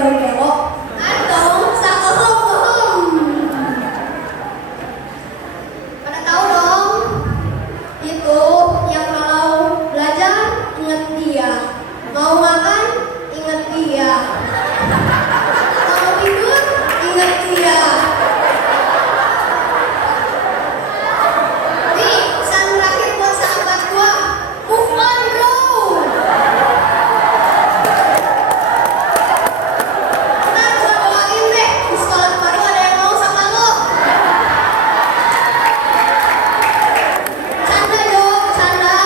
baru kelok. Atau sakohom. Pada tahu dong? Itu yang kalau belajar ingat dia, mau makan ingat dia, mau tidur ingat dia. Nih, pesan terakhir buat sahabat gua, move on bro. Ntar gua doain deh, di sekolah baru ada yang mau sama lo. Canda dong, canda.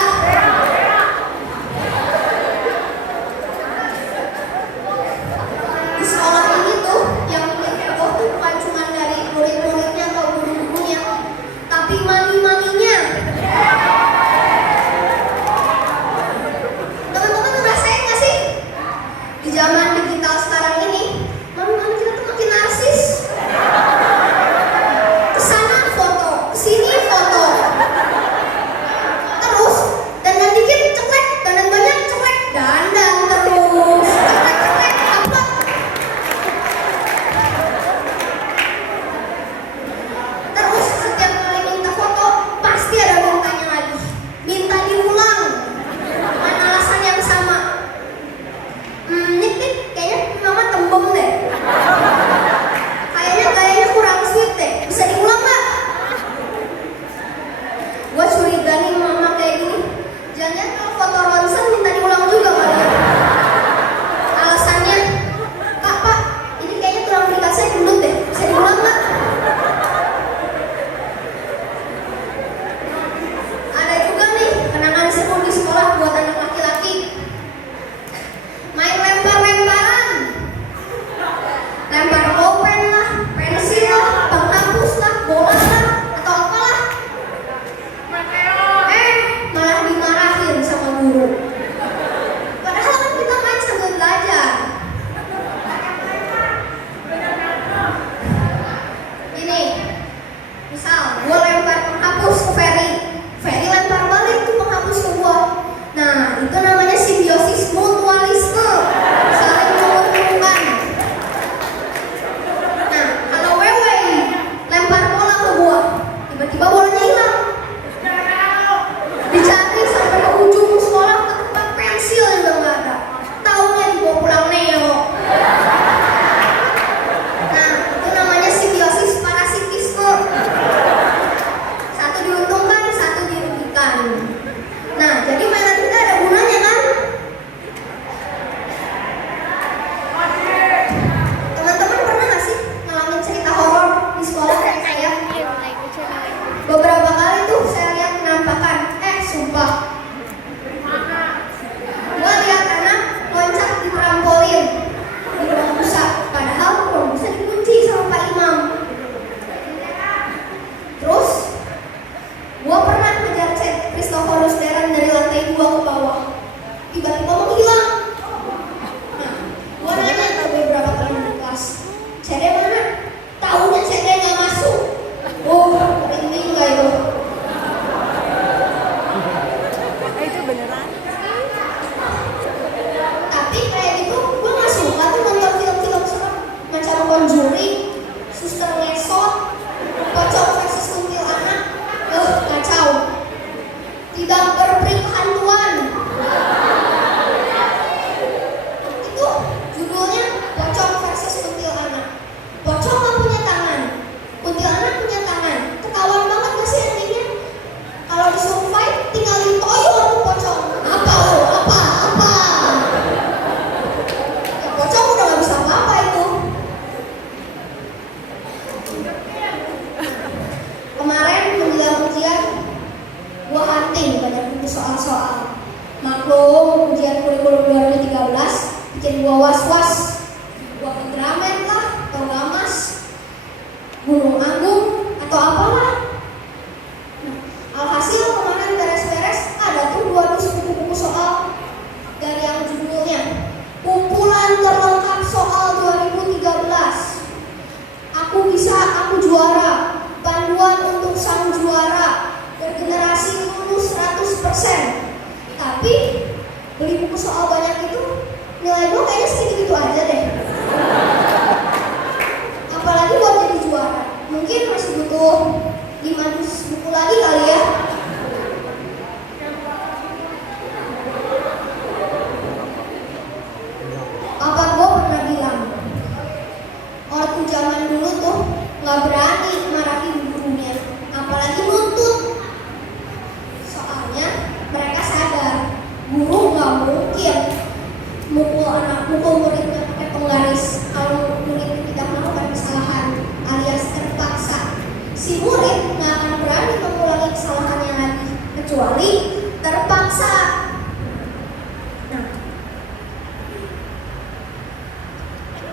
Di sekolah ini tuh yang bikin heboh tuh bukan cuma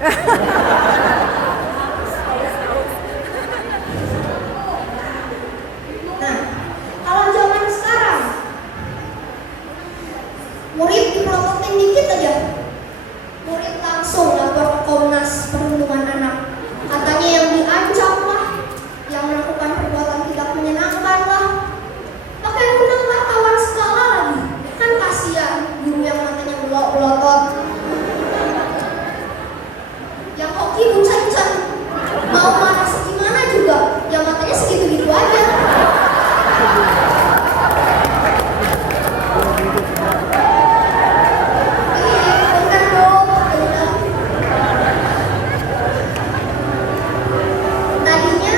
Nah, kalau zaman sekarang, murid diprototin dikit aja, murid langsung lapor ke Komnas Perlindungan Anak. Katanya yang diancam lah, yang melakukan perbuatan tidak menyenangkan lah, pakai undang wartawan segala lagi. Kan kasihan guru yang matanya belok-belotot, yang hoki buncen-buncen, mau marah segimana juga, yang matanya segitu-gitu aja. Bentar dong, bentar. Tadinya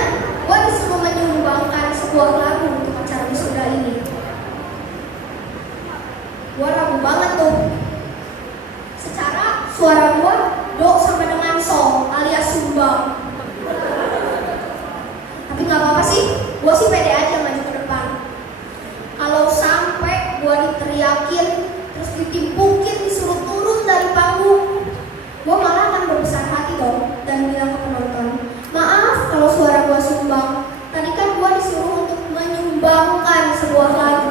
gua disuruh menyumbangkan sebuah lagu untuk acara wisuda ini. Gua ragu banget tuh. Secara suara gua do sampai dengan so alias sumbang. Tapi nggak apa-apa sih, gua sih pede aja maju ke depan. Kalau sampai gua diteriakin, terus ditimpukin, disuruh turun dari panggung, gua malah akan berbesar hati dong dan bilang ke penonton, maaf kalau suara gua sumbang. Tadi kan gua disuruh untuk menyumbangkan sebuah lagu